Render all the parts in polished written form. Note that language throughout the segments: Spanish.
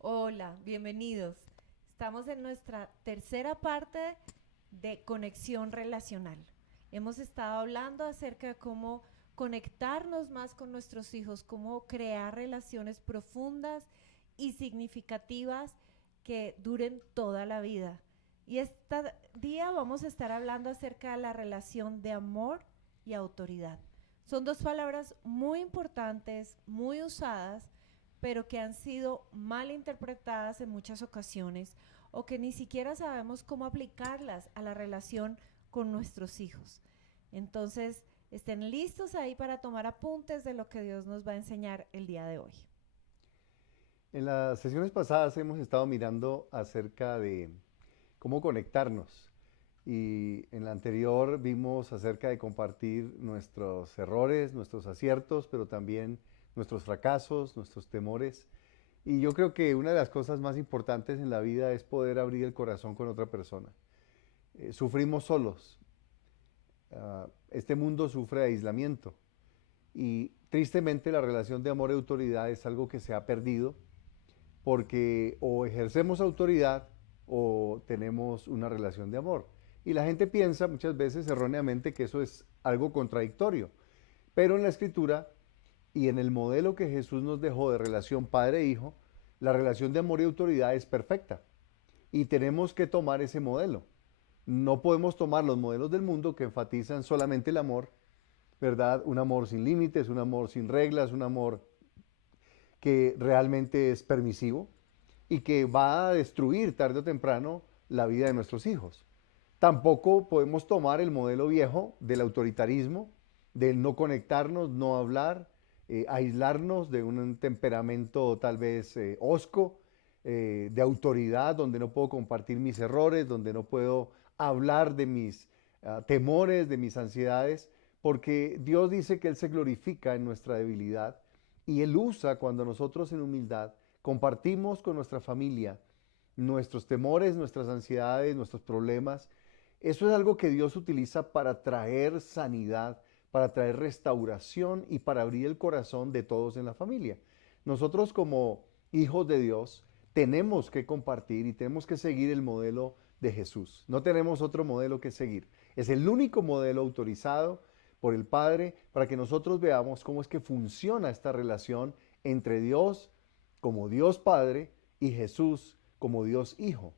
Hola, bienvenidos. Estamos en nuestra tercera parte de conexión relacional. Hemos estado hablando acerca de cómo conectarnos más con nuestros hijos, cómo crear relaciones profundas y significativas que duren toda la vida. Y este día vamos a estar hablando acerca de la relación de amor y autoridad. Son dos palabras muy importantes, muy usadas, pero que han sido mal interpretadas en muchas ocasiones o que ni siquiera sabemos cómo aplicarlas a la relación con nuestros hijos. Entonces, estén listos ahí para tomar apuntes de lo que Dios nos va a enseñar el día de hoy. En las sesiones pasadas hemos estado mirando acerca de cómo conectarnos y en la anterior vimos acerca de compartir nuestros errores, nuestros aciertos, pero también nuestros fracasos, nuestros temores. Y yo creo que una de las cosas más importantes en la vida es poder abrir el corazón con otra persona. Sufrimos solos. Este mundo sufre de aislamiento y tristemente la relación de amor y autoridad es algo que se ha perdido porque o ejercemos autoridad o tenemos una relación de amor. Y la gente piensa muchas veces erróneamente que eso es algo contradictorio. Pero en la escritura y en el modelo que Jesús nos dejó de relación padre-hijo, la relación de amor y autoridad es perfecta. Y tenemos que tomar ese modelo. No podemos tomar los modelos del mundo que enfatizan solamente el amor, ¿verdad? Un amor sin límites, un amor sin reglas, un amor que realmente es permisivo y que va a destruir tarde o temprano la vida de nuestros hijos. Tampoco podemos tomar el modelo viejo del autoritarismo, del no conectarnos, no hablar, aislarnos de un temperamento tal vez hosco, de autoridad, donde no puedo compartir mis errores, donde no puedo hablar de mis temores, de mis ansiedades, porque Dios dice que Él se glorifica en nuestra debilidad y Él usa cuando nosotros en humildad compartimos con nuestra familia nuestros temores, nuestras ansiedades, nuestros problemas. Eso es algo que Dios utiliza para traer sanidad, para traer restauración y para abrir el corazón de todos en la familia. Nosotros como hijos de Dios tenemos que compartir y tenemos que seguir el modelo de Jesús. No tenemos otro modelo que seguir. Es el único modelo autorizado por el Padre para que nosotros veamos cómo es que funciona esta relación entre Dios como Dios Padre y Jesús como Dios Hijo.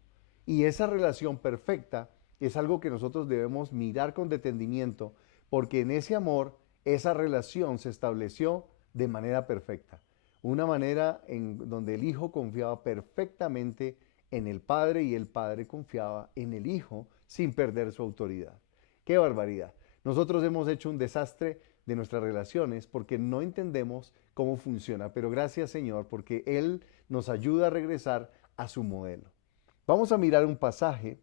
Y esa relación perfecta es algo que nosotros debemos mirar con detenimiento, porque en ese amor, esa relación se estableció de manera perfecta. Una manera en donde el Hijo confiaba perfectamente en el Padre y el Padre confiaba en el Hijo sin perder su autoridad. ¡Qué barbaridad! Nosotros hemos hecho un desastre de nuestras relaciones porque no entendemos cómo funciona, pero gracias Señor porque Él nos ayuda a regresar a su modelo. Vamos a mirar un pasaje,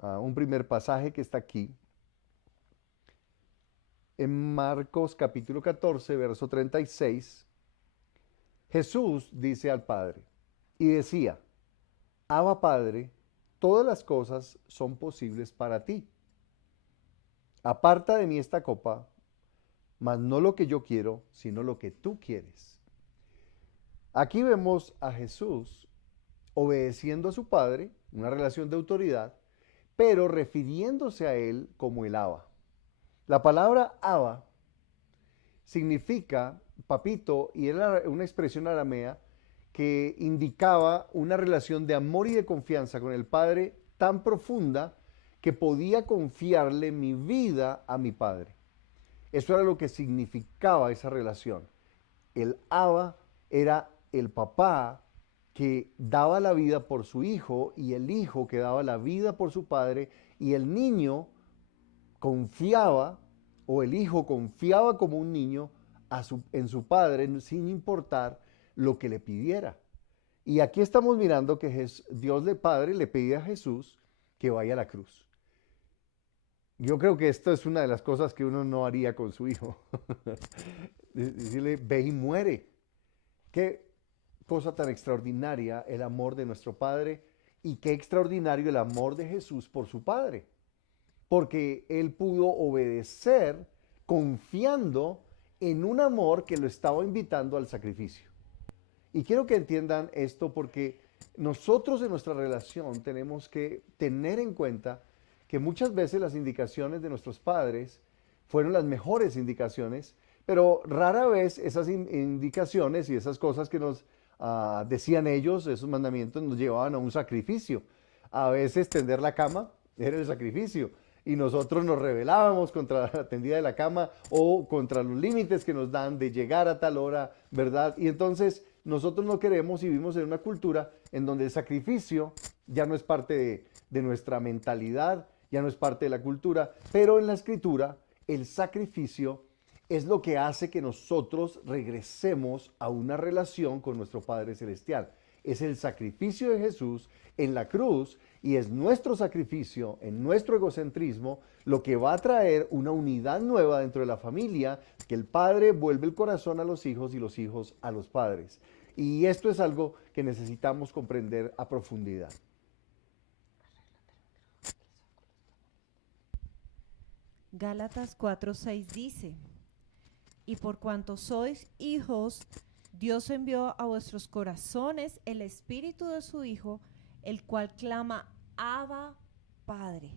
un primer pasaje que está aquí, en Marcos capítulo 14, verso 36. Jesús dice al Padre y decía, Abba Padre, todas las cosas son posibles para ti. Aparta de mí esta copa, mas no lo que yo quiero, sino lo que tú quieres. Aquí vemos a Jesús obedeciendo a su Padre, una relación de autoridad, pero refiriéndose a él como el Abba. La palabra Abba significa papito y era una expresión aramea que indicaba una relación de amor y de confianza con el Padre tan profunda que podía confiarle mi vida a mi Padre. Eso era lo que significaba esa relación. El Abba era el papá que daba la vida por su hijo y el hijo que daba la vida por su padre y el niño confiaba o el hijo confiaba como un niño en su padre sin importar lo que le pidiera. Y aquí estamos mirando que Dios le Padre le pide a Jesús que vaya a la cruz. Yo creo que esto es una de las cosas que uno no haría con su hijo. Decirle, ve y muere. Qué cosa tan extraordinaria el amor de nuestro Padre y qué extraordinario el amor de Jesús por su Padre. Porque Él pudo obedecer confiando en un amor que lo estaba invitando al sacrificio. Y quiero que entiendan esto porque nosotros en nuestra relación tenemos que tener en cuenta que muchas veces las indicaciones de nuestros padres fueron las mejores indicaciones, pero rara vez esas indicaciones y esas cosas que nos decían ellos, esos mandamientos, nos llevaban a un sacrificio. A veces tender la cama era el sacrificio y nosotros nos rebelábamos contra la tendida de la cama o contra los límites que nos dan de llegar a tal hora, ¿verdad? Y entonces nosotros no queremos y vivimos en una cultura en donde el sacrificio ya no es parte de nuestra mentalidad, ya no es parte de la cultura, pero en la escritura el sacrificio es lo que hace que nosotros regresemos a una relación con nuestro Padre Celestial. Es el sacrificio de Jesús en la cruz y es nuestro sacrificio en nuestro egocentrismo lo que va a traer una unidad nueva dentro de la familia, que el padre vuelve el corazón a los hijos y los hijos a los padres. Y esto es algo que necesitamos comprender a profundidad. Gálatas 4:6 dice: y por cuanto sois hijos, Dios envió a vuestros corazones el espíritu de su Hijo, el cual clama: Abba, Padre.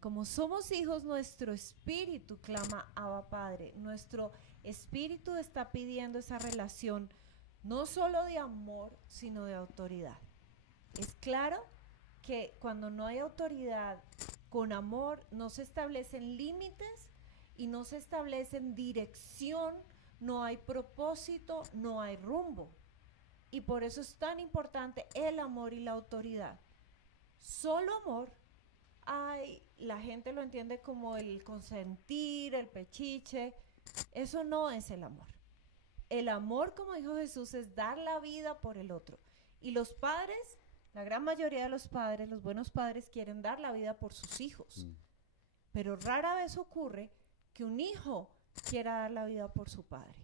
Como somos hijos, nuestro espíritu clama: Abba, Padre. Nuestro espíritu está pidiendo esa relación, no solo de amor, sino de autoridad. Es claro que cuando no hay autoridad con amor, no se establecen límites y no se establecen dirección, no hay propósito, no hay rumbo. Y por eso es tan importante el amor y la autoridad. Solo amor, la gente lo entiende como el consentir, el pechiche. Eso no es el amor. El amor, como dijo Jesús, es dar la vida por el otro. Y los padres, la gran mayoría de los padres, los buenos padres, quieren dar la vida por sus hijos. Pero rara vez ocurre que un hijo quiera dar la vida por su padre.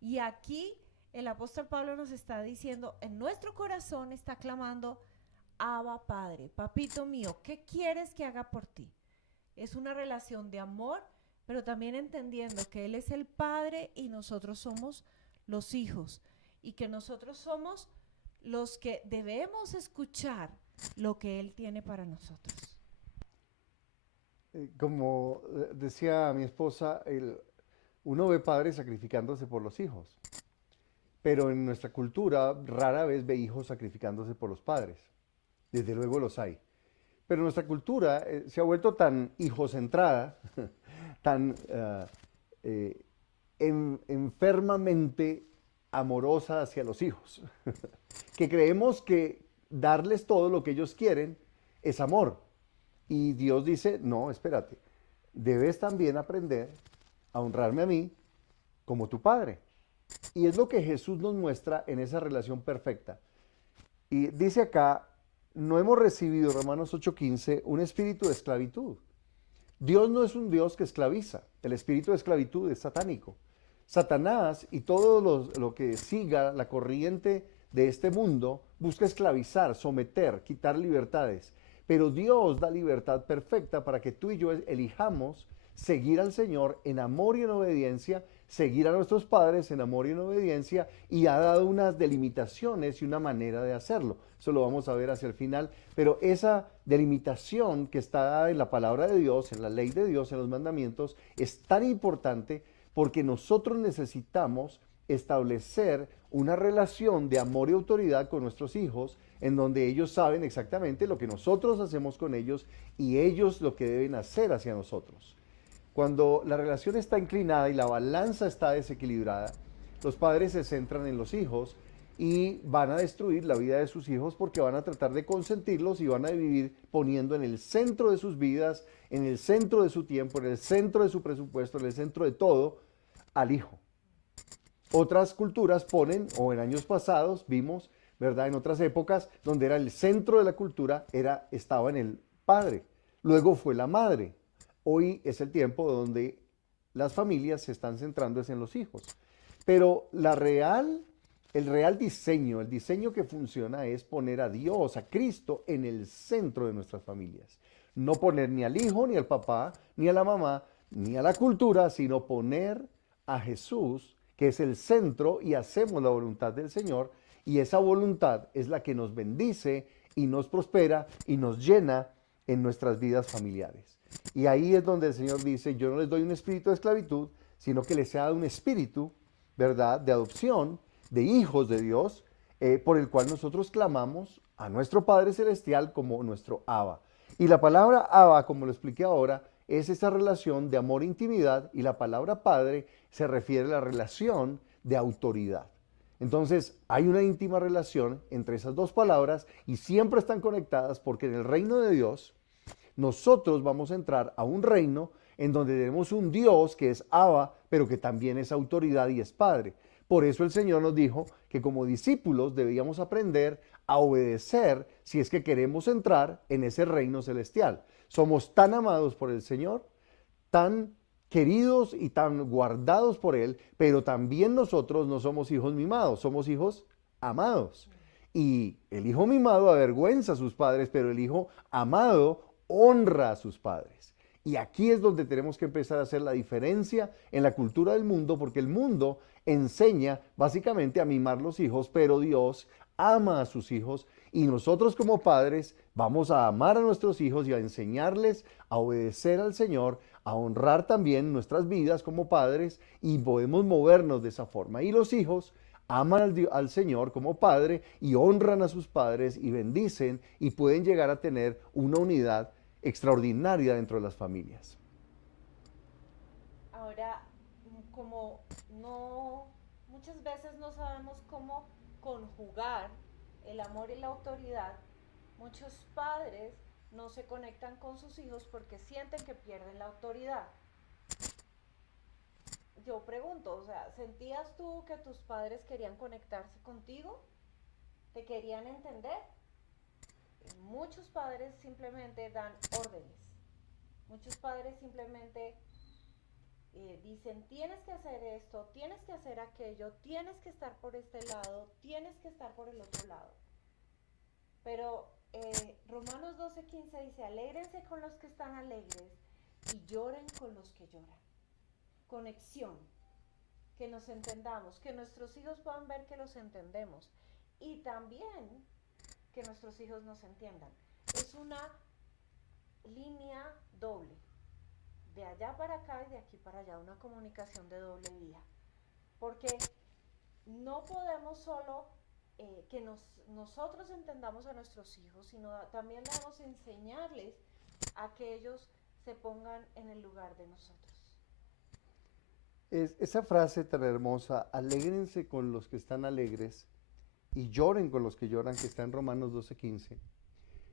Y aquí el apóstol Pablo nos está diciendo, en nuestro corazón está clamando: Abba, Padre, papito mío, ¿qué quieres que haga por ti? Es una relación de amor, pero también entendiendo que Él es el Padre y nosotros somos los hijos, y que nosotros somos los que debemos escuchar lo que Él tiene para nosotros. Como decía mi esposa, uno ve padres sacrificándose por los hijos, pero en nuestra cultura rara vez ve hijos sacrificándose por los padres. Desde luego los hay. Pero nuestra cultura se ha vuelto tan hijocentrada, tan enfermamente amorosa hacia los hijos, que creemos que darles todo lo que ellos quieren es amor. Y Dios dice: no, espérate, debes también aprender a honrarme a mí como tu padre. Y es lo que Jesús nos muestra en esa relación perfecta. Y dice acá: no hemos recibido, Romanos 8:15, un espíritu de esclavitud. Dios no es un Dios que esclaviza. El espíritu de esclavitud es satánico. Satanás y todo lo que siga la corriente de este mundo busca esclavizar, someter, quitar libertades. Pero Dios da libertad perfecta para que tú y yo elijamos seguir al Señor en amor y en obediencia, seguir a nuestros padres en amor y en obediencia, y ha dado unas delimitaciones y una manera de hacerlo. Eso lo vamos a ver hacia el final, pero esa delimitación que está en la palabra de Dios, en la ley de Dios, en los mandamientos, es tan importante porque nosotros necesitamos establecer una relación de amor y autoridad con nuestros hijos, en donde ellos saben exactamente lo que nosotros hacemos con ellos y ellos lo que deben hacer hacia nosotros. Cuando la relación está inclinada y la balanza está desequilibrada, los padres se centran en los hijos y van a destruir la vida de sus hijos porque van a tratar de consentirlos y van a vivir poniendo en el centro de sus vidas, en el centro de su tiempo, en el centro de su presupuesto, en el centro de todo, al hijo. Otras culturas ponen, o en años pasados vimos, ¿verdad? En otras épocas, donde era el centro de la cultura, estaba en el padre. Luego fue la madre. Hoy es el tiempo donde las familias se están centrando en los hijos. Pero el real diseño, el diseño que funciona es poner a Dios, a Cristo, en el centro de nuestras familias. No poner ni al hijo, ni al papá, ni a la mamá, ni a la cultura, sino poner a Jesús que es el centro, y hacemos la voluntad del Señor, y esa voluntad es la que nos bendice y nos prospera y nos llena en nuestras vidas familiares. Y ahí es donde el Señor dice, yo no les doy un espíritu de esclavitud, sino que les he dado un espíritu, ¿verdad?, de adopción, de hijos de Dios, por el cual nosotros clamamos a nuestro Padre Celestial como nuestro Abba. Y la palabra Abba, como lo expliqué ahora, es esa relación de amor e intimidad, y la palabra Padre se refiere a la relación de autoridad. Entonces, hay una íntima relación entre esas dos palabras y siempre están conectadas, porque en el reino de Dios nosotros vamos a entrar a un reino en donde tenemos un Dios que es Abba, pero que también es autoridad y es Padre. Por eso el Señor nos dijo que como discípulos debíamos aprender a obedecer si es que queremos entrar en ese reino celestial. Somos tan amados por el Señor, tan queridos y tan guardados por Él, pero también nosotros no somos hijos mimados, somos hijos amados. Y el hijo mimado avergüenza a sus padres, pero el hijo amado honra a sus padres. Y aquí es donde tenemos que empezar a hacer la diferencia en la cultura del mundo, porque el mundo enseña básicamente a mimar los hijos, pero Dios ama a sus hijos, y nosotros como padres vamos a amar a nuestros hijos y a enseñarles a obedecer al Señor, a honrar también nuestras vidas como padres, y podemos movernos de esa forma. Y los hijos aman al Señor como Padre y honran a sus padres y bendicen, y pueden llegar a tener una unidad extraordinaria dentro de las familias. Ahora, como no, muchas veces no sabemos cómo conjugar el amor y la autoridad, muchos padres no se conectan con sus hijos porque sienten que pierden la autoridad. Yo pregunto, o sea, ¿sentías tú que tus padres querían conectarse contigo? ¿Te querían entender? Muchos padres simplemente dan órdenes. Muchos padres simplemente dicen, tienes que hacer esto, tienes que hacer aquello, tienes que estar por este lado, tienes que estar por el otro lado. Pero Romanos 12:15 dice, alégrense con los que están alegres y lloren con los que lloran. Conexión, que nos entendamos, que nuestros hijos puedan ver que los entendemos, y también que nuestros hijos nos entiendan. Es una línea doble, de allá para acá y de aquí para allá, una comunicación de doble vía, porque no podemos solo que nosotros entendamos a nuestros hijos, sino también debemos enseñarles a que ellos se pongan en el lugar de nosotros. Esa frase tan hermosa, alégrense con los que están alegres y lloren con los que lloran, que está en Romanos 12:15,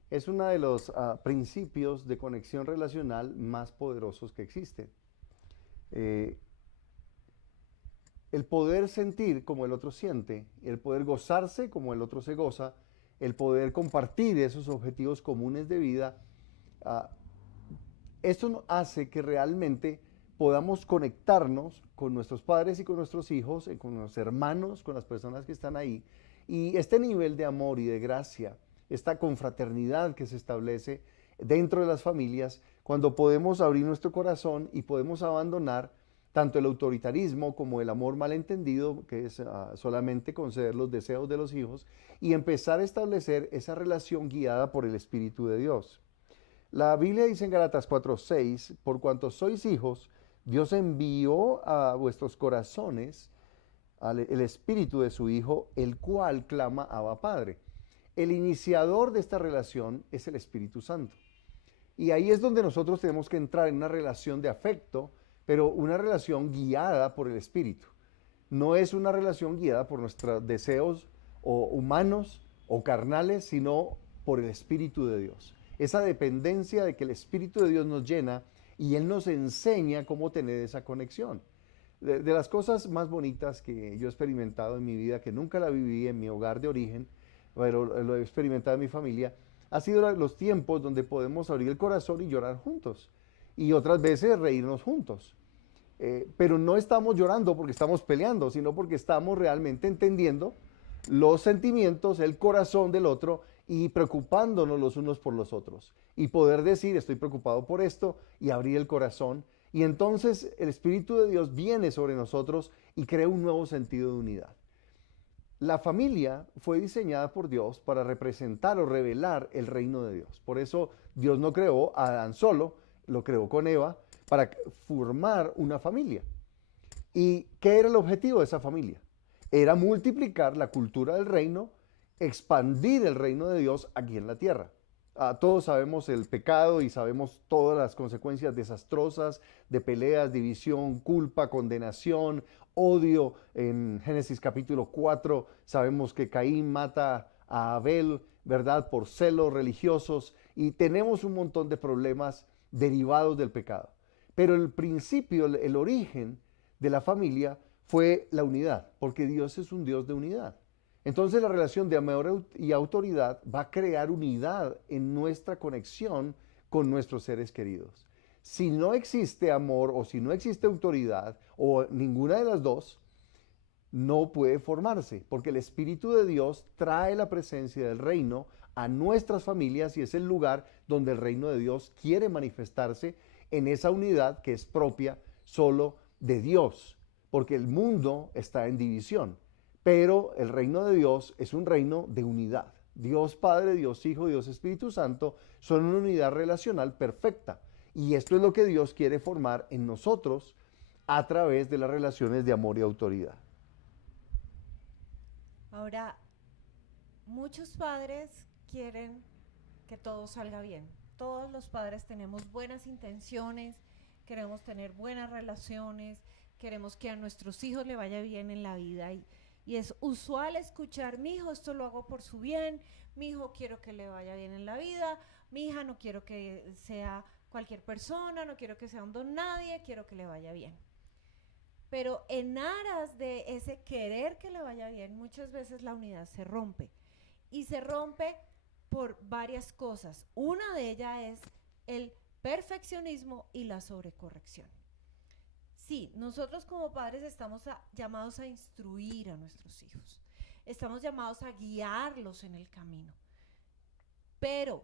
es uno de los principios de conexión relacional más poderosos que existen. El poder sentir como el otro siente, el poder gozarse como el otro se goza, el poder compartir esos objetivos comunes de vida, esto hace que realmente podamos conectarnos con nuestros padres y con nuestros hijos, con los hermanos, con las personas que están ahí. Y este nivel de amor y de gracia, esta confraternidad que se establece dentro de las familias, cuando podemos abrir nuestro corazón y podemos abandonar tanto el autoritarismo como el amor malentendido, que es solamente conceder los deseos de los hijos, y empezar a establecer esa relación guiada por el Espíritu de Dios. La Biblia dice en Gálatas 4:6, por cuanto sois hijos, Dios envió a vuestros corazones el Espíritu de su Hijo, el cual clama Abba Padre. El iniciador de esta relación es el Espíritu Santo. Y ahí es donde nosotros tenemos que entrar en una relación de afecto, pero una relación guiada por el Espíritu. No es una relación guiada por nuestros deseos o humanos o carnales, sino por el Espíritu de Dios. Esa dependencia de que el Espíritu de Dios nos llena y Él nos enseña cómo tener esa conexión. De las cosas más bonitas que yo he experimentado en mi vida, que nunca la viví en mi hogar de origen, pero lo he experimentado en mi familia, ha sido los tiempos donde podemos abrir el corazón y llorar juntos, y otras veces reírnos juntos. Pero no estamos llorando porque estamos peleando, sino porque estamos realmente entendiendo los sentimientos, el corazón del otro, y preocupándonos los unos por los otros. Y poder decir, estoy preocupado por esto, y abrir el corazón. Y entonces el Espíritu de Dios viene sobre nosotros y crea un nuevo sentido de unidad. La familia fue diseñada por Dios para representar o revelar el reino de Dios. Por eso Dios no creó a Adán solo, lo creó con Eva para formar una familia. ¿Y qué era el objetivo de esa familia? Era multiplicar la cultura del reino, expandir el reino de Dios aquí en la tierra. Todos sabemos el pecado y sabemos todas las consecuencias desastrosas de peleas, división, culpa, condenación, odio. En Génesis capítulo 4 sabemos que Caín mata a Abel, ¿verdad? Por celos religiosos, y tenemos un montón de problemas derivados del pecado. Pero el principio, el origen de la familia fue la unidad, porque Dios es un Dios de unidad. Entonces la relación de amor y autoridad va a crear unidad en nuestra conexión con nuestros seres queridos. Si no existe amor o si no existe autoridad o ninguna de las dos, no puede formarse, porque el Espíritu de Dios trae la presencia del reino a nuestras familias y es el lugar donde el reino de Dios quiere manifestarse en esa unidad que es propia solo de Dios, porque el mundo está en división. Pero el reino de Dios es un reino de unidad. Dios Padre, Dios Hijo, Dios Espíritu Santo son una unidad relacional perfecta. Y esto es lo que Dios quiere formar en nosotros a través de las relaciones de amor y autoridad. Ahora, muchos padres quieren que todo salga bien. Todos los padres tenemos buenas intenciones, queremos tener buenas relaciones, queremos que a nuestros hijos le vaya bien en la vida y es usual escuchar: mi hijo, esto lo hago por su bien, mi hijo, quiero que le vaya bien en la vida, mi hija, no quiero que sea cualquier persona, no quiero que sea un don nadie, quiero que le vaya bien. Pero en aras de ese querer que le vaya bien, muchas veces la unidad se rompe. Y se rompe por varias cosas. Una de ellas es el perfeccionismo y la sobrecorrección. Sí, nosotros como padres estamos llamados a instruir a nuestros hijos. Estamos llamados a guiarlos en el camino. Pero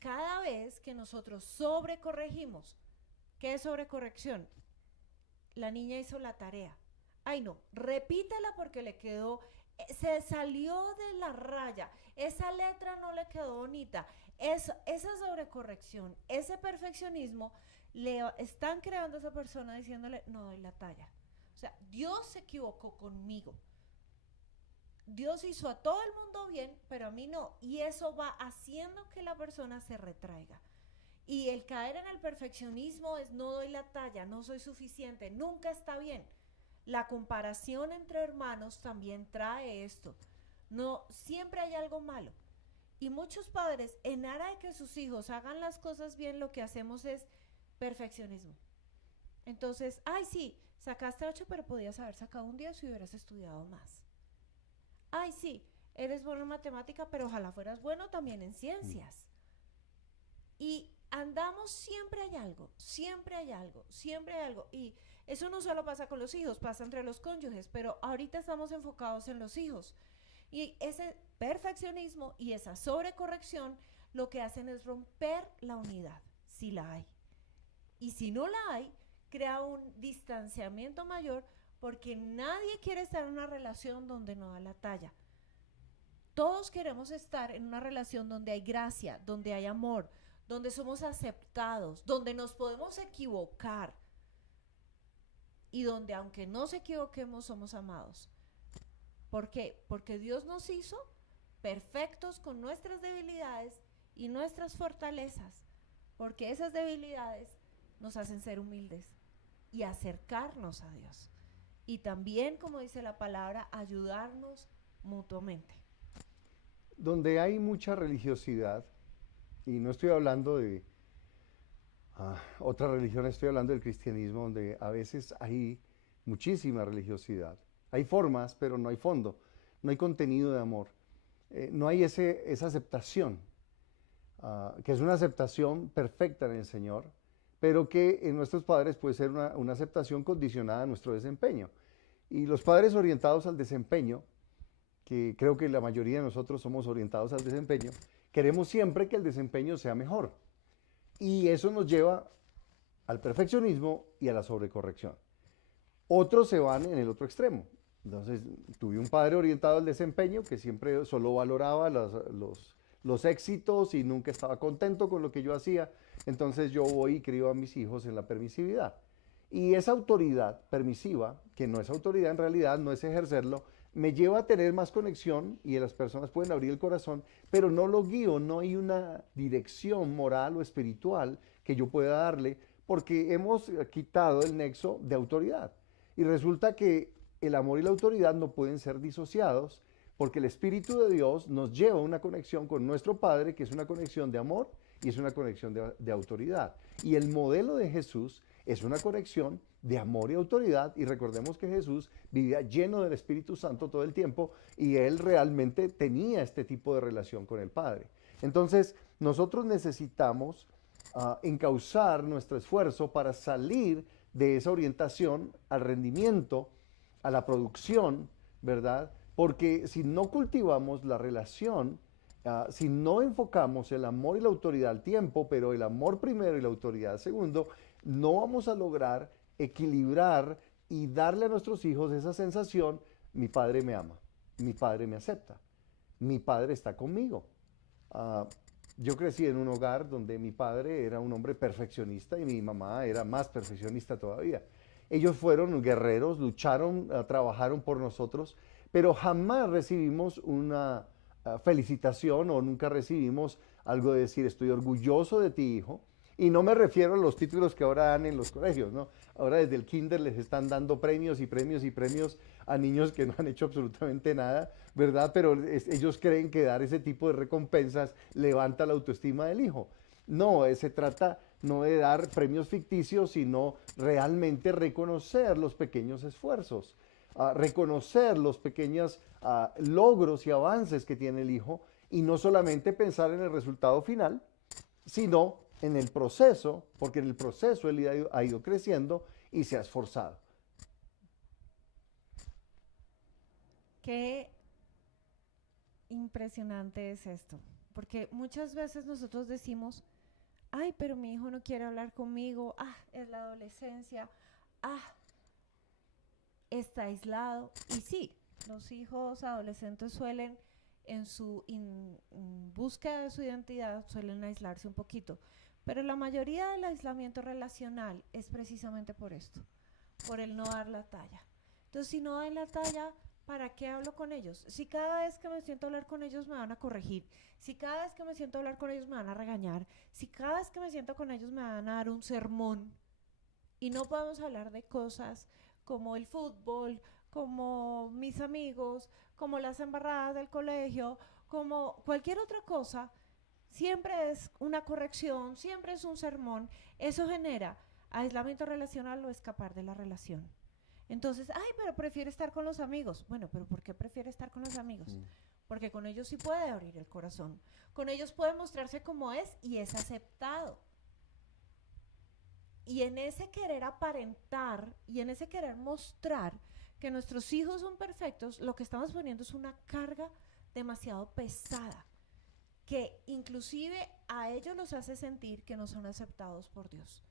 cada vez que nosotros sobrecorregimos, ¿qué es sobrecorrección? La niña hizo la tarea. Ay, no, repítela porque le quedó, se salió de la raya, esa letra no le quedó bonita. Esa sobrecorrección, ese perfeccionismo, le están creando a esa persona diciéndole: no doy la talla. O sea, Dios se equivocó conmigo. Dios hizo a todo el mundo bien, pero a mí no. Y eso va haciendo que la persona se retraiga. Y el caer en el perfeccionismo es: no doy la talla, no soy suficiente, nunca está bien. La comparación entre hermanos también trae esto. No, siempre hay algo malo. Y muchos padres, en aras de que sus hijos hagan las cosas bien, lo que hacemos es perfeccionismo. Entonces, ay, sí, sacaste 8, pero podías haber sacado un 10 si hubieras estudiado más. Ay, sí, eres bueno en matemática, pero ojalá fueras bueno también en ciencias. Y andamos, siempre hay algo, siempre hay algo, siempre hay algo. Y eso no solo pasa con los hijos, pasa entre los cónyuges, pero ahorita estamos enfocados en los hijos. Y ese perfeccionismo y esa sobrecorrección lo que hacen es romper la unidad, si la hay. Y si no la hay, crea un distanciamiento mayor porque nadie quiere estar en una relación donde no da la talla. Todos queremos estar en una relación donde hay gracia, donde hay amor, donde somos aceptados, donde nos podemos equivocar y donde, aunque nos equivoquemos, somos amados. ¿Por qué? Porque Dios nos hizo perfectos con nuestras debilidades y nuestras fortalezas, porque esas debilidades nos hacen ser humildes y acercarnos a Dios. Y también, como dice la palabra, ayudarnos mutuamente. Donde hay mucha religiosidad, y no estoy hablando de otra religión, estoy hablando del cristianismo, donde a veces hay muchísima religiosidad. Hay formas, pero no hay fondo, no hay contenido de amor. No hay esa aceptación, que es una aceptación perfecta en el Señor, pero que en nuestros padres puede ser una aceptación condicionada a nuestro desempeño. Y los padres orientados al desempeño, que creo que la mayoría de nosotros somos orientados al desempeño, queremos siempre que el desempeño sea mejor. Y eso nos lleva al perfeccionismo y a la sobrecorrección. Otros se van en el otro extremo. Entonces, tuve un padre orientado al desempeño que siempre solo valoraba los éxitos y nunca estaba contento con lo que yo hacía. Entonces, yo voy y crío a mis hijos en la permisividad. Y esa autoridad permisiva, que no es autoridad en realidad, no es ejercerlo, me lleva a tener más conexión y las personas pueden abrir el corazón, pero no lo guío, no hay una dirección moral o espiritual que yo pueda darle porque hemos quitado el nexo de autoridad. Y resulta que el amor y la autoridad no pueden ser disociados porque el Espíritu de Dios nos lleva a una conexión con nuestro Padre, que es una conexión de amor y es una conexión de autoridad. Y el modelo de Jesús es una conexión de amor y autoridad, y recordemos que Jesús vivía lleno del Espíritu Santo todo el tiempo y él realmente tenía este tipo de relación con el Padre. Entonces, nosotros necesitamos encauzar nuestro esfuerzo para salir de esa orientación al rendimiento, a la producción, ¿verdad? Porque si no cultivamos la relación, si no enfocamos el amor y la autoridad al tiempo, pero el amor primero y la autoridad segundo, no vamos a lograr equilibrar y darle a nuestros hijos esa sensación: mi padre me ama, mi padre me acepta, mi padre está conmigo. Uh, yo crecí en un hogar donde mi padre era un hombre perfeccionista y mi mamá era más perfeccionista todavía. Ellos fueron guerreros, lucharon, trabajaron por nosotros, pero jamás recibimos una felicitación o nunca recibimos algo de decir: estoy orgulloso de ti, hijo. Y no me refiero a los títulos que ahora dan en los colegios, ¿no? Ahora desde el kinder les están dando premios y premios y premios a niños que no han hecho absolutamente nada, ¿verdad? Pero ellos creen que dar ese tipo de recompensas levanta la autoestima del hijo. No, se trata no de dar premios ficticios, sino realmente reconocer los pequeños esfuerzos, reconocer los pequeños logros y avances que tiene el hijo, y no solamente pensar en el resultado final, sino en el proceso, porque en el proceso él ha ido creciendo y se ha esforzado. Qué impresionante es esto, porque muchas veces nosotros decimos: ay, pero mi hijo no quiere hablar conmigo, es la adolescencia, está aislado. Y sí, los hijos adolescentes suelen, en su búsqueda de su identidad, suelen aislarse un poquito. Pero la mayoría del aislamiento relacional es precisamente por esto, por el no dar la talla. Entonces, si no doy la talla, ¿para qué hablo con ellos? Si cada vez que me siento a hablar con ellos me van a corregir, si cada vez que me siento a hablar con ellos me van a regañar, si cada vez que me siento con ellos me van a dar un sermón, y no podemos hablar de cosas como el fútbol, como mis amigos, como las embarradas del colegio, como cualquier otra cosa, siempre es una corrección, siempre es un sermón. Eso genera aislamiento relacional o escapar de la relación. Entonces, pero prefiere estar con los amigos. Bueno, pero ¿por qué prefiere estar con los amigos? Porque con ellos sí puede abrir el corazón. Con ellos puede mostrarse como es y es aceptado. Y en ese querer aparentar y en ese querer mostrar que nuestros hijos son perfectos, lo que estamos poniendo es una carga demasiado pesada, que inclusive a ellos los hace sentir que no son aceptados por Dios.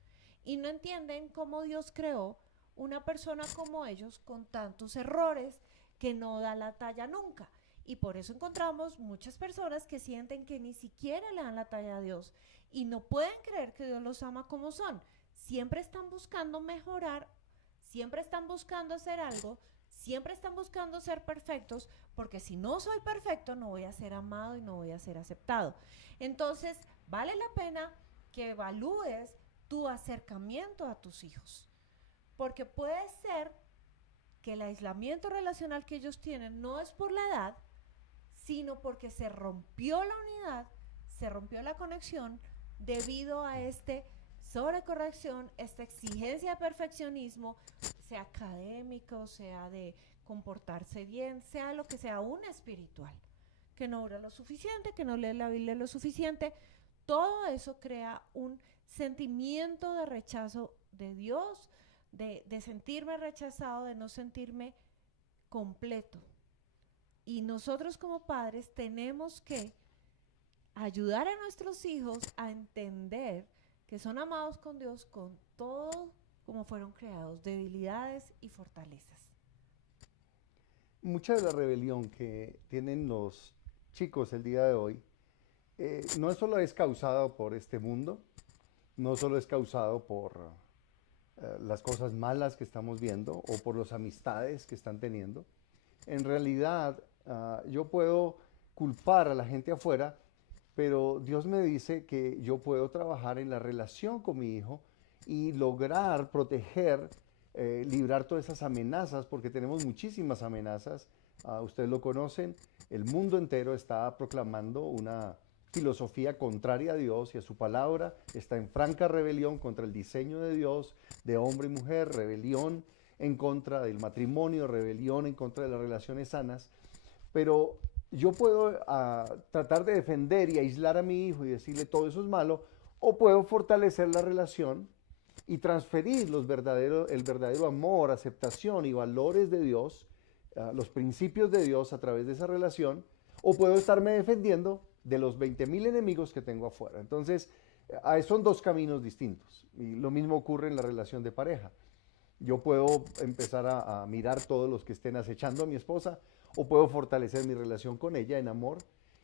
Y no entienden cómo Dios creó una persona como ellos con tantos errores, que no da la talla nunca. Y por eso encontramos muchas personas que sienten que ni siquiera le dan la talla a Dios y no pueden creer que Dios los ama como son. Siempre están buscando mejorar, siempre están buscando hacer algo, siempre están buscando ser perfectos, porque si no soy perfecto no voy a ser amado y no voy a ser aceptado. Entonces, vale la pena que evalúes tu acercamiento a tus hijos, porque puede ser que el aislamiento relacional que ellos tienen no es por la edad, sino porque se rompió la unidad, se rompió la conexión debido a sobrecorrección, esta exigencia de perfeccionismo, sea académico, sea de comportarse bien, sea lo que sea, aún espiritual, que no ora lo suficiente, que no lee la Biblia lo suficiente. Todo eso crea un sentimiento de rechazo de Dios, de sentirme rechazado, de no sentirme completo. Y nosotros como padres tenemos que ayudar a nuestros hijos a entender que son amados con Dios con todo como fueron creados, debilidades y fortalezas. Mucha de la rebelión que tienen los chicos el día de hoy no solo es causado por este mundo, no solo es causado por las cosas malas que estamos viendo o por las amistades que están teniendo. En realidad, yo puedo culpar a la gente afuera, pero Dios me dice que yo puedo trabajar en la relación con mi hijo y lograr proteger, librar todas esas amenazas, porque tenemos muchísimas amenazas. Ustedes lo conocen, el mundo entero está proclamando una filosofía contraria a Dios y a su palabra, está en franca rebelión contra el diseño de Dios, de hombre y mujer, rebelión en contra del matrimonio, rebelión en contra de las relaciones sanas, pero yo puedo tratar de defender y aislar a mi hijo y decirle todo eso es malo, o puedo fortalecer la relación y transferir el verdadero amor, aceptación y valores de Dios, los principios de Dios a través de esa relación, o puedo estarme defendiendo de los 20,000 enemigos que tengo afuera. Entonces, son dos caminos distintos. Y lo mismo ocurre en la relación de pareja. Yo puedo empezar a mirar todos los que estén acechando a mi esposa, o puedo fortalecer mi relación con ella en amor,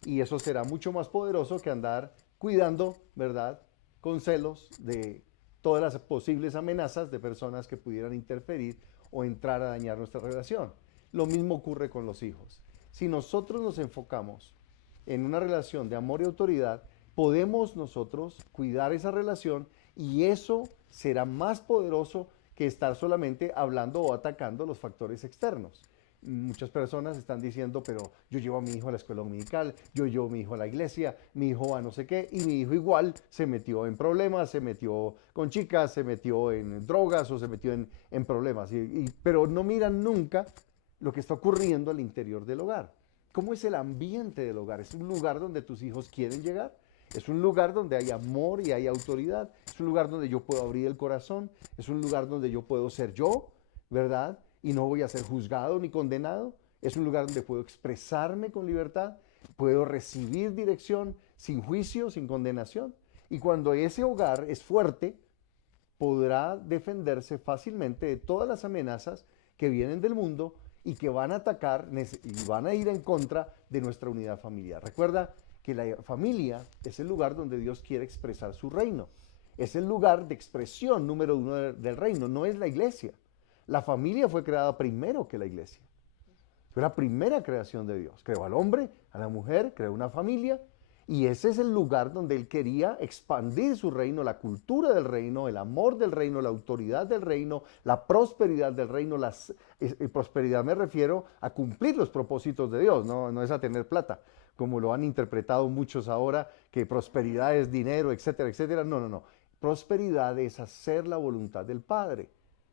y eso será mucho más poderoso que andar cuidando, ¿verdad?, con celos de todas las posibles amenazas de personas que pudieran interferir o entrar a dañar nuestra relación. Lo mismo ocurre con los hijos. Si nosotros nos enfocamos en una relación de amor y autoridad, podemos nosotros cuidar esa relación y eso será más poderoso que estar solamente hablando o atacando los factores externos. Muchas personas están diciendo, pero yo llevo a mi hijo a la escuela dominical, yo llevo a mi hijo a la iglesia, mi hijo a no sé qué, y mi hijo igual se metió en problemas, se metió con chicas, se metió en drogas o se metió en problemas, pero no miran nunca lo que está ocurriendo al interior del hogar. ¿Cómo es el ambiente del hogar? ¿Es un lugar donde tus hijos quieren llegar? ¿Es un lugar donde hay amor y hay autoridad? ¿Es un lugar donde yo puedo abrir el corazón? ¿Es un lugar donde yo puedo ser yo, verdad? Y no voy a ser juzgado ni condenado. Es un lugar donde puedo expresarme con libertad, puedo recibir dirección sin juicio, sin condenación. Y cuando ese hogar es fuerte, podrá defenderse fácilmente de todas las amenazas que vienen del mundo y que van a atacar y van a ir en contra de nuestra unidad familiar. Recuerda que la familia es el lugar donde Dios quiere expresar su reino. Es el lugar de expresión número uno del reino, no es la iglesia. La familia fue creada primero que la iglesia. Fue la primera creación de Dios. Creó al hombre, a la mujer, creó una familia, y ese es el lugar donde Él quería expandir su reino, la cultura del reino, el amor del reino, la autoridad del reino, la prosperidad del reino. Prosperidad me refiero a cumplir los propósitos de Dios, no es a tener plata, como lo han interpretado muchos ahora, que prosperidad es dinero, etcétera, etcétera. No. Prosperidad es hacer la voluntad del Padre.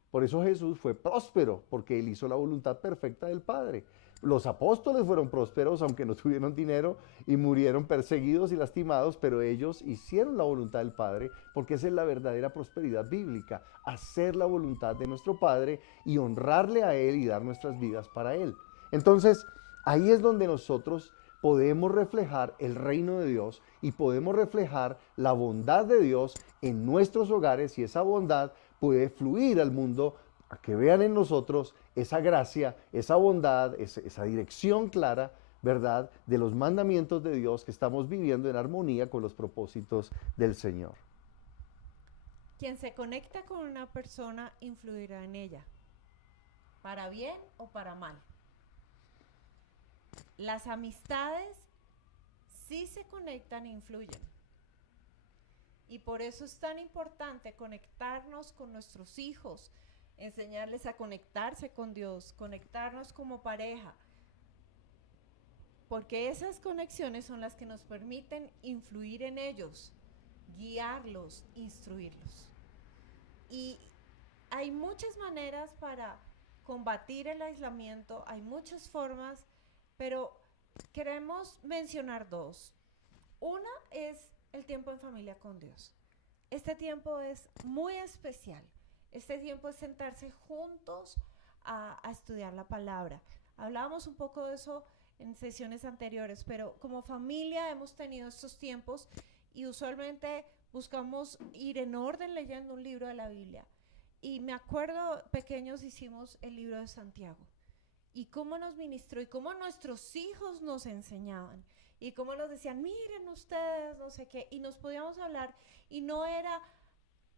Por eso Jesús fue próspero, porque Él hizo la voluntad perfecta del Padre. Los apóstoles fueron prósperos, aunque no tuvieron dinero y murieron perseguidos y lastimados, pero ellos hicieron la voluntad del Padre, porque esa es la verdadera prosperidad bíblica, hacer la voluntad de nuestro Padre y honrarle a Él y dar nuestras vidas para Él. Entonces, ahí es donde nosotros podemos reflejar el reino de Dios y podemos reflejar la bondad de Dios en nuestros hogares, y esa bondad puede fluir al mundo a que vean en nosotros esa gracia, esa bondad, esa dirección clara, ¿verdad?, de los mandamientos de Dios, que estamos viviendo en armonía con los propósitos del Señor. Quien se conecta con una persona influirá en ella, para bien o para mal. Las amistades sí se conectan e influyen. Y por eso es tan importante conectarnos con nuestros hijos, enseñarles a conectarse con Dios, conectarnos como pareja, porque esas conexiones son las que nos permiten influir en ellos, guiarlos, instruirlos. Y hay muchas maneras para combatir el aislamiento, hay muchas formas, pero queremos mencionar dos. Una es el tiempo en familia con Dios. Este tiempo es muy especial. Este tiempo es sentarse juntos a estudiar la palabra. Hablábamos un poco de eso en sesiones anteriores, pero como familia hemos tenido estos tiempos y usualmente buscamos ir en orden leyendo un libro de la Biblia. Y me acuerdo, pequeños hicimos el libro de Santiago. Y cómo nos ministró y cómo nuestros hijos nos enseñaban. Y cómo nos decían, miren ustedes, no sé qué. Y nos podíamos hablar. Y no era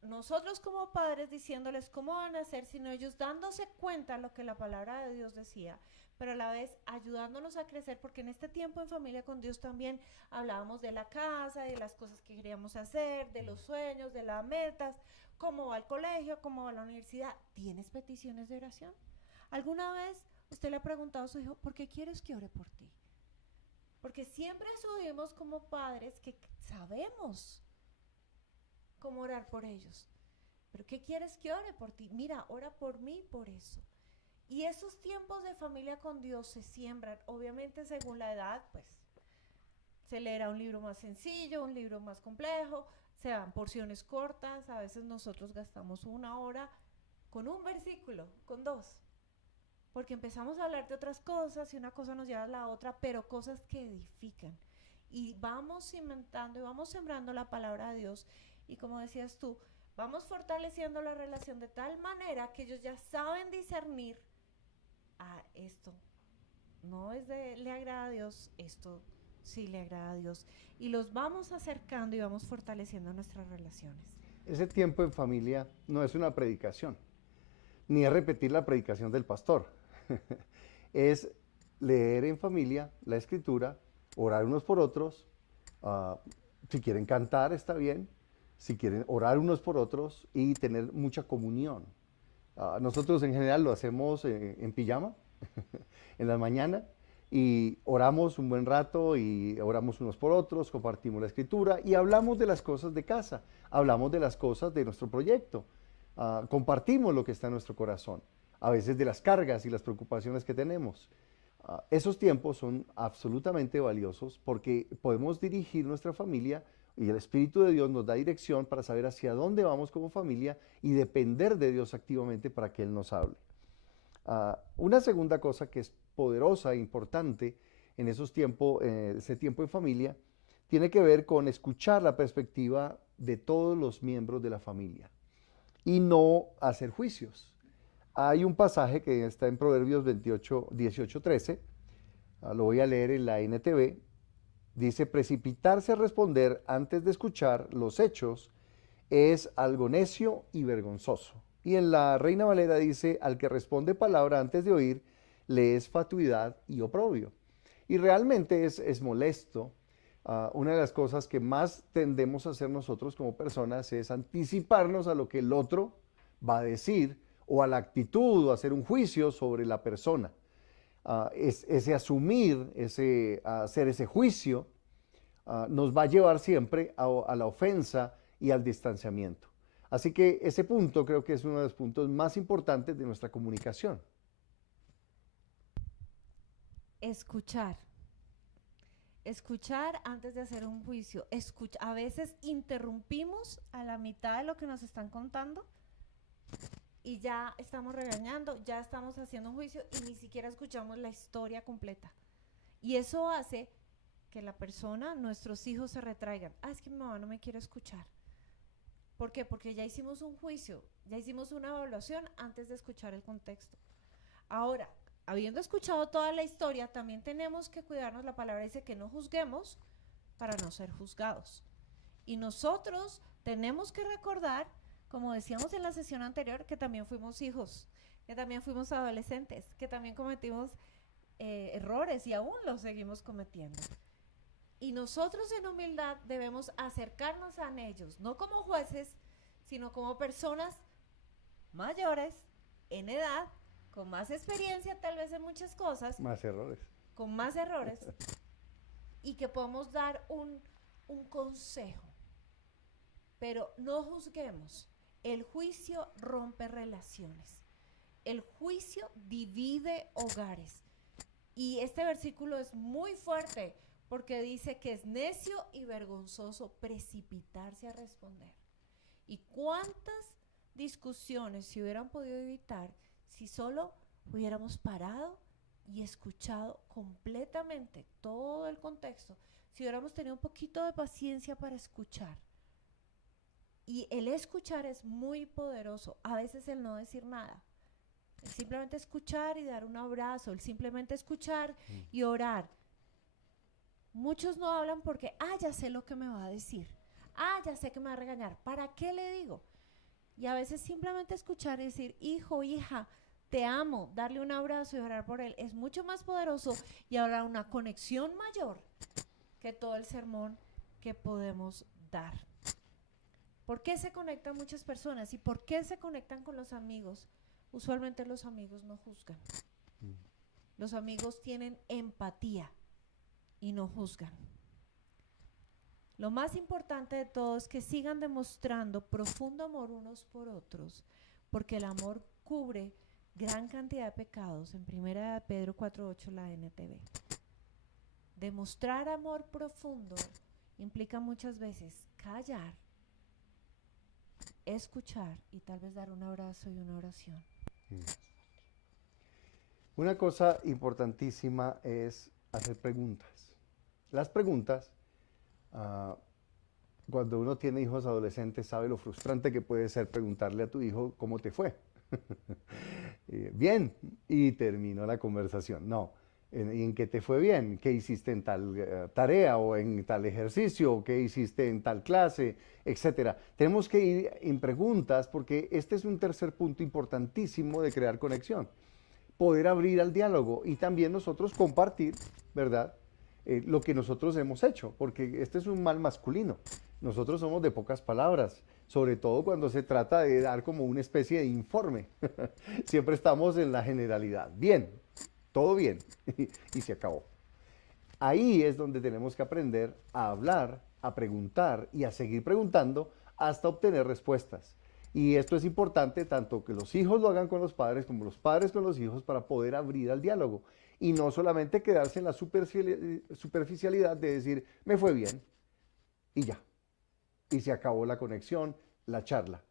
nosotros como padres diciéndoles cómo van a hacer, sino ellos dándose cuenta de lo que la palabra de Dios decía, pero a la vez ayudándonos a crecer, porque en este tiempo en familia con Dios también hablábamos de la casa, de las cosas que queríamos hacer, de los sueños, de las metas, cómo va al colegio, cómo va a la universidad. ¿Tienes peticiones de oración? ¿Alguna vez usted le ha preguntado a su hijo, ¿por qué quieres que ore por ti? Porque siempre asumimos como padres que sabemos cómo orar por ellos. ¿Pero qué quieres que ore por ti? Mira, ora por mí por eso. Y esos tiempos de familia con Dios se siembran, obviamente según la edad, pues se leerá un libro más sencillo, un libro más complejo, se dan porciones cortas, a veces nosotros gastamos 1 hora con un versículo, con 2, porque empezamos a hablar de otras cosas y una cosa nos lleva a la otra, pero cosas que edifican. Y vamos cimentando y vamos sembrando la palabra de Dios. Y como decías tú, vamos fortaleciendo la relación de tal manera que ellos ya saben discernir, esto no es de le agrada a Dios, esto sí le agrada a Dios. Y los vamos acercando y vamos fortaleciendo nuestras relaciones. Ese tiempo en familia no es una predicación, ni es repetir la predicación del pastor. Es leer en familia la escritura, orar unos por otros. Si quieren cantar, está bien. Si quieren orar unos por otros y tener mucha comunión. Nosotros en general lo hacemos en pijama, en la mañana, y oramos un buen rato y oramos unos por otros, compartimos la escritura y hablamos de las cosas de casa, hablamos de las cosas de nuestro proyecto, compartimos lo que está en nuestro corazón, a veces de las cargas y las preocupaciones que tenemos. Esos tiempos son absolutamente valiosos porque podemos dirigir nuestra familia y el Espíritu de Dios nos da dirección para saber hacia dónde vamos como familia y depender de Dios activamente para que Él nos hable. Una segunda cosa que es poderosa e importante en esos tiempos, ese tiempo en familia, tiene que ver con escuchar la perspectiva de todos los miembros de la familia y no hacer juicios. Hay un pasaje que está en Proverbios 28, 18, 13, lo voy a leer en la NTV. Dice, precipitarse a responder antes de escuchar los hechos es algo necio y vergonzoso. Y en la Reina Valera dice, al que responde palabra antes de oír, le es fatuidad y oprobio. Y realmente es molesto. Una de las cosas que más tendemos a hacer nosotros como personas es anticiparnos a lo que el otro va a decir o a la actitud o hacer un juicio sobre la persona. Ese asumir, hacer ese juicio, nos va a llevar siempre a la ofensa y al distanciamiento. Así que ese punto creo que es uno de los puntos más importantes de nuestra comunicación. Escuchar. Escuchar antes de hacer un juicio. A veces interrumpimos a la mitad de lo que nos están contando y ya estamos regañando, ya estamos haciendo un juicio y ni siquiera escuchamos la historia completa. Y eso hace que la persona, nuestros hijos se retraigan. Es que mi mamá no me quiere escuchar. ¿Por qué? Porque ya hicimos un juicio, ya hicimos una evaluación antes de escuchar el contexto. Ahora, habiendo escuchado toda la historia, también tenemos que cuidarnos. La palabra dice que no juzguemos para no ser juzgados. Y nosotros tenemos que recordar, como decíamos en la sesión anterior, que también fuimos hijos, que también fuimos adolescentes, que también cometimos errores y aún los seguimos cometiendo. Y nosotros en humildad debemos acercarnos a ellos, no como jueces, sino como personas mayores, en edad, con más experiencia tal vez en muchas cosas. Más errores. Con más errores. Y que podamos dar un consejo. Pero no juzguemos. El juicio rompe relaciones. El juicio divide hogares. Y este versículo es muy fuerte porque dice que es necio y vergonzoso precipitarse a responder. ¿Y cuántas discusiones se hubieran podido evitar si solo hubiéramos parado y escuchado completamente todo el contexto? Si hubiéramos tenido un poquito de paciencia para escuchar. Y el escuchar es muy poderoso. A veces el no decir nada. El simplemente escuchar y dar un abrazo. El simplemente escuchar y orar. Muchos no hablan porque, ya sé lo que me va a decir. Ya sé que me va a regañar. ¿Para qué le digo? Y a veces simplemente escuchar y decir, hijo, hija, te amo, darle un abrazo y orar por él es mucho más poderoso y habrá una conexión mayor que todo el sermón que podemos dar. ¿Por qué se conectan muchas personas y por qué se conectan con los amigos? Usualmente los amigos no juzgan. Los amigos tienen empatía y no juzgan. Lo más importante de todo es que sigan demostrando profundo amor unos por otros, porque el amor cubre gran cantidad de pecados. En 1 Pedro 4:8, la NTV. Demostrar amor profundo implica muchas veces callar, escuchar y tal vez dar un abrazo y una oración. Una cosa importantísima es hacer preguntas. Las preguntas, cuando uno tiene hijos adolescentes, sabe lo frustrante que puede ser preguntarle a tu hijo cómo te fue. Bien, y terminó la conversación. No, ¿y en qué te fue bien? ¿Qué hiciste en tal tarea o en tal ejercicio? ¿Qué hiciste en tal clase? Etcétera. Tenemos que ir en preguntas porque este es un tercer punto importantísimo de crear conexión. Poder abrir al diálogo y también nosotros compartir, ¿verdad? Lo que nosotros hemos hecho, porque este es un mal masculino. Nosotros somos de pocas palabras, sobre todo cuando se trata de dar como una especie de informe. Siempre estamos en la generalidad. Bien, todo bien, y se acabó. Ahí es donde tenemos que aprender a hablar, a preguntar y a seguir preguntando hasta obtener respuestas. Y esto es importante tanto que los hijos lo hagan con los padres como los padres con los hijos para poder abrir al diálogo y no solamente quedarse en la superficialidad de decir, me fue bien y ya. Y se acabó la conexión, la charla.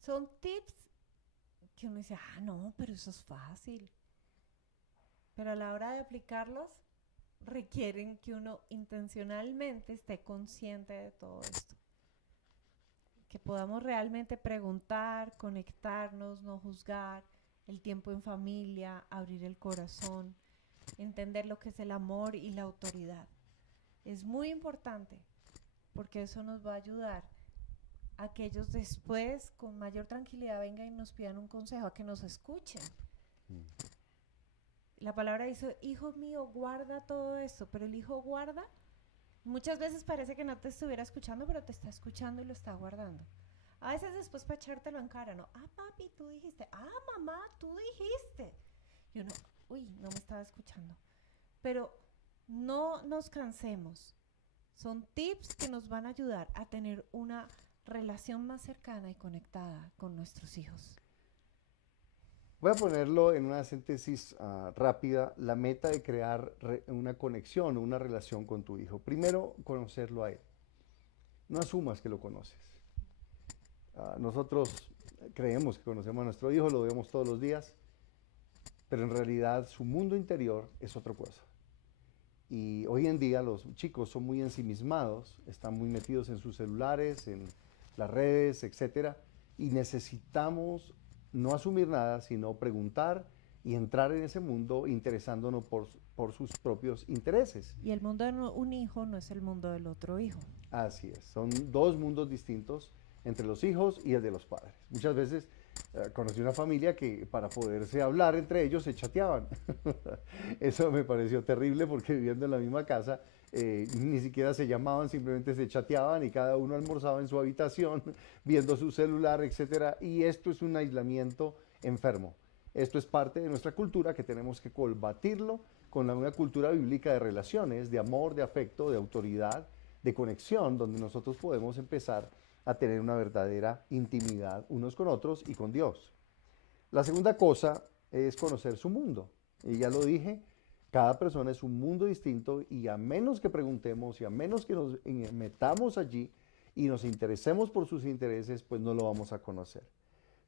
Son tips que uno dice, no, pero eso es fácil. Pero a la hora de aplicarlos, requieren que uno intencionalmente esté consciente de todo esto. Que podamos realmente preguntar, conectarnos, no juzgar, el tiempo en familia, abrir el corazón, entender lo que es el amor y la autoridad. Es muy importante porque eso nos va a ayudar a que ellos después con mayor tranquilidad vengan y nos pidan un consejo, a que nos escuchen. La palabra dice, hijo mío, guarda todo esto, pero el hijo guarda, muchas veces parece que no te estuviera escuchando, pero te está escuchando y lo está guardando. A veces después para echártelo en cara, ¿no? Papi, tú dijiste, mamá, tú dijiste. Y uno, no me estaba escuchando. Pero no nos cansemos. Son tips que nos van a ayudar a tener una relación más cercana y conectada con nuestros hijos. Voy a ponerlo en una síntesis rápida, la meta de crear una conexión, una relación con tu hijo. Primero, conocerlo a él. No asumas que lo conoces. Nosotros creemos que conocemos a nuestro hijo, lo vemos todos los días, pero en realidad su mundo interior es otra cosa. Y hoy en día los chicos son muy ensimismados, están muy metidos en sus celulares, en las redes, etcétera, y necesitamos no asumir nada, sino preguntar y entrar en ese mundo interesándonos por sus propios intereses. Y el mundo de un hijo no es el mundo del otro hijo. Así es, son dos mundos distintos entre los hijos y el de los padres. Muchas veces conocí una familia que para poderse hablar entre ellos se chateaban. Eso me pareció terrible porque viviendo en la misma casa ni siquiera se llamaban, simplemente se chateaban y cada uno almorzaba en su habitación viendo su celular, etcétera. Y esto es un aislamiento enfermo. Esto es parte de nuestra cultura que tenemos que combatirlo con una cultura bíblica de relaciones, de amor, de afecto, de autoridad, de conexión, donde nosotros podemos empezar a tener una verdadera intimidad unos con otros y con Dios. La segunda cosa es conocer su mundo. Y ya lo dije, cada persona es un mundo distinto y a menos que preguntemos y a menos que nos metamos allí y nos interesemos por sus intereses, pues no lo vamos a conocer.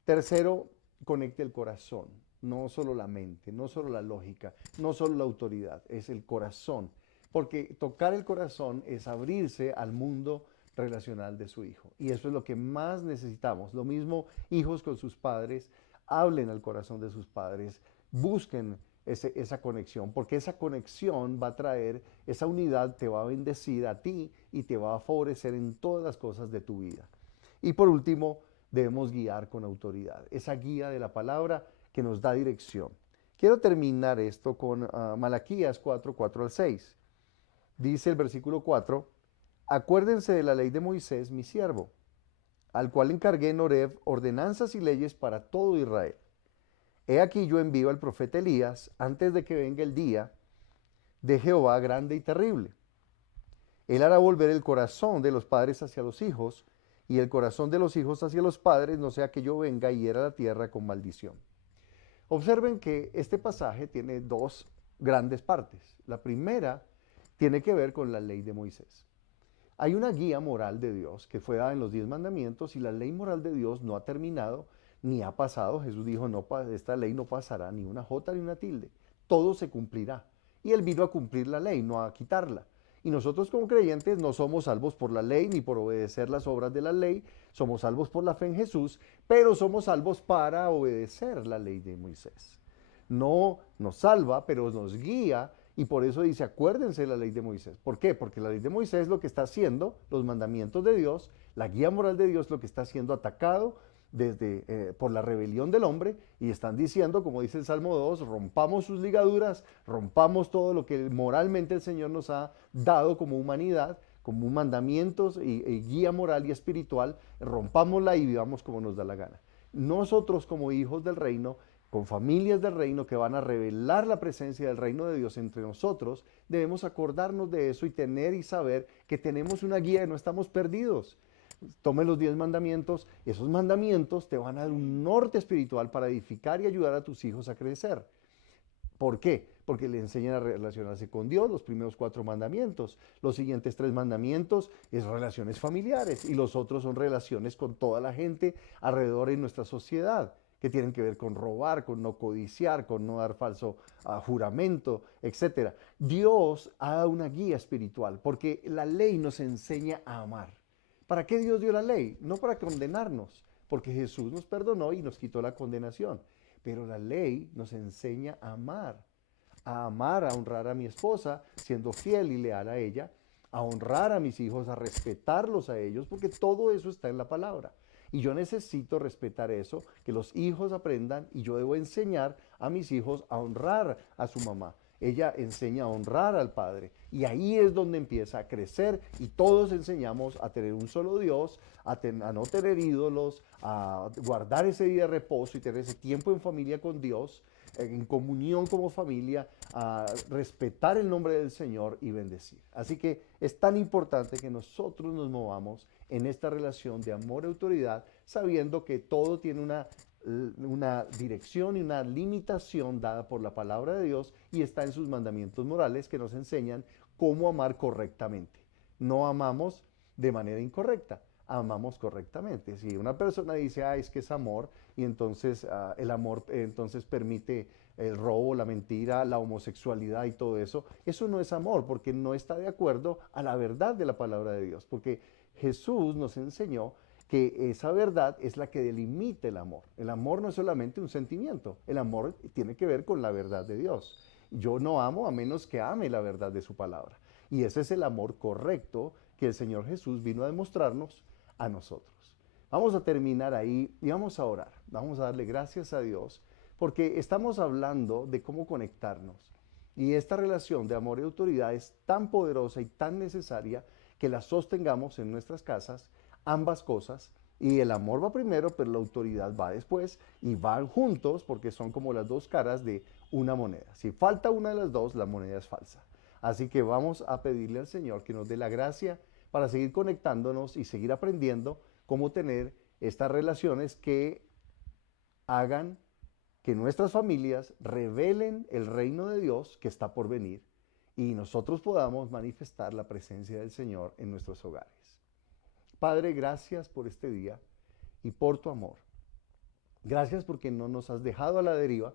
Tercero, conecte el corazón, no solo la mente, no solo la lógica, no solo la autoridad, es el corazón. porque tocar el corazón es abrirse al mundo relacional de su hijo. Y eso es lo que más necesitamos. Lo mismo hijos con sus padres, hablen al corazón de sus padres, busquen esa conexión, porque esa conexión va a traer, esa unidad te va a bendecir a ti y te va a favorecer en todas las cosas de tu vida. Y por último, debemos guiar con autoridad, esa guía de la palabra que nos da dirección. Quiero terminar esto con Malaquías 4, 4 al 6. Dice el versículo 4, acuérdense de la ley de Moisés, mi siervo, al cual encargué en Horeb ordenanzas y leyes para todo Israel. He aquí yo envío al profeta Elías antes de que venga el día de Jehová grande y terrible. Él hará volver el corazón de los padres hacia los hijos y el corazón de los hijos hacia los padres, no sea que yo venga y hiera la tierra con maldición. Observen que este pasaje tiene dos grandes partes. La primera tiene que ver con la ley de Moisés. Hay una guía moral de Dios que fue dada en los 10 mandamientos y la ley moral de Dios no ha terminado ni ha pasado. Jesús dijo, no, esta ley no pasará ni una jota ni una tilde. Todo se cumplirá. Y Él vino a cumplir la ley, no a quitarla. Y nosotros como creyentes no somos salvos por la ley ni por obedecer las obras de la ley. Somos salvos por la fe en Jesús, pero somos salvos para obedecer la ley de Moisés. No nos salva, pero nos guía. Y por eso dice, acuérdense de la ley de Moisés. ¿Por qué? Porque la ley de Moisés lo que está haciendo, los mandamientos de Dios, la guía moral de Dios, lo que está siendo atacado por la rebelión del hombre, y están diciendo, como dice el Salmo 2, rompamos sus ligaduras, rompamos todo lo que moralmente el Señor nos ha dado como humanidad, como mandamientos y guía moral y espiritual, rompámosla y vivamos como nos da la gana. Nosotros como hijos del reino, con familias del reino que van a revelar la presencia del reino de Dios entre nosotros, debemos acordarnos de eso y tener y saber que tenemos una guía y no estamos perdidos. Tome los 10 mandamientos, esos mandamientos te van a dar un norte espiritual para edificar y ayudar a tus hijos a crecer. ¿Por qué? Porque le enseñan a relacionarse con Dios, los primeros 4 mandamientos. Los siguientes 3 mandamientos es relaciones familiares y los otros son relaciones con toda la gente alrededor en nuestra sociedad, que tienen que ver con robar, con no codiciar, con no dar falso juramento, etc. Dios ha dado una guía espiritual porque la ley nos enseña a amar. ¿Para qué Dios dio la ley? No para condenarnos, porque Jesús nos perdonó y nos quitó la condenación. Pero la ley nos enseña a amar, a honrar a mi esposa, siendo fiel y leal a ella, a honrar a mis hijos, a respetarlos a ellos, porque todo eso está en la palabra. Y yo necesito respetar eso, que los hijos aprendan, y yo debo enseñar a mis hijos a honrar a su mamá. Ella enseña a honrar al Padre. Y ahí es donde empieza a crecer y todos enseñamos a tener un solo Dios, a no tener ídolos, a guardar ese día de reposo y tener ese tiempo en familia con Dios, en comunión como familia, a respetar el nombre del Señor y bendecir. Así que es tan importante que nosotros nos movamos en esta relación de amor y autoridad, sabiendo que todo tiene una dirección y una limitación dada por la palabra de Dios y está en sus mandamientos morales que nos enseñan cómo amar correctamente. No amamos de manera incorrecta, amamos correctamente. Si una persona dice, es que es amor, y entonces el amor entonces permite el robo, la mentira, la homosexualidad y todo eso, eso no es amor porque no está de acuerdo a la verdad de la palabra de Dios, porque Jesús nos enseñó que esa verdad es la que delimita el amor. El amor no es solamente un sentimiento, el amor tiene que ver con la verdad de Dios. Yo no amo a menos que ame la verdad de su palabra. Y ese es el amor correcto que el Señor Jesús vino a demostrarnos a nosotros. Vamos a terminar ahí y vamos a orar. Vamos a darle gracias a Dios porque estamos hablando de cómo conectarnos. Y esta relación de amor y autoridad es tan poderosa y tan necesaria que la sostengamos en nuestras casas, ambas cosas, y el amor va primero, pero la autoridad va después, y van juntos porque son como las dos caras de una moneda. Si falta una de las dos, la moneda es falsa. Así que vamos a pedirle al Señor que nos dé la gracia para seguir conectándonos y seguir aprendiendo cómo tener estas relaciones que hagan que nuestras familias revelen el reino de Dios que está por venir y nosotros podamos manifestar la presencia del Señor en nuestros hogares. Padre, gracias por este día y por tu amor. Gracias porque no nos has dejado a la deriva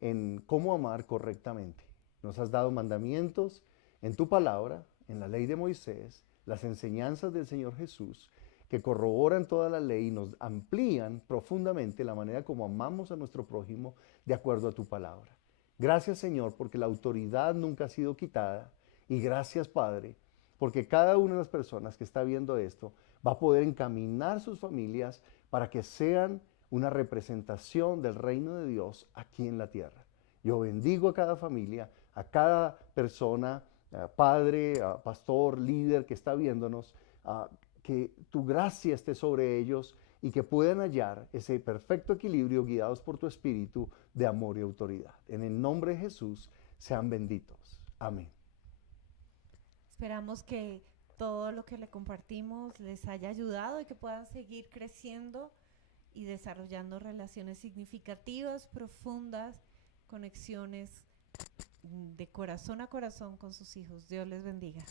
en cómo amar correctamente. Nos has dado mandamientos en tu palabra, en la ley de Moisés, las enseñanzas del Señor Jesús, que corroboran toda la ley y nos amplían profundamente la manera como amamos a nuestro prójimo de acuerdo a tu palabra. Gracias, Señor, porque la autoridad nunca ha sido quitada, y gracias, Padre, porque cada una de las personas que está viendo esto va a poder encaminar sus familias para que sean una representación del reino de Dios aquí en la tierra. Yo bendigo a cada familia, a cada persona, padre, pastor, líder que está viéndonos, que tu gracia esté sobre ellos y que puedan hallar ese perfecto equilibrio guiados por tu espíritu de amor y autoridad. En el nombre de Jesús, sean benditos. Amén. Esperamos que todo lo que le compartimos les haya ayudado y que puedan seguir creciendo y desarrollando relaciones significativas, profundas, conexiones de corazón a corazón con sus hijos. Dios les bendiga.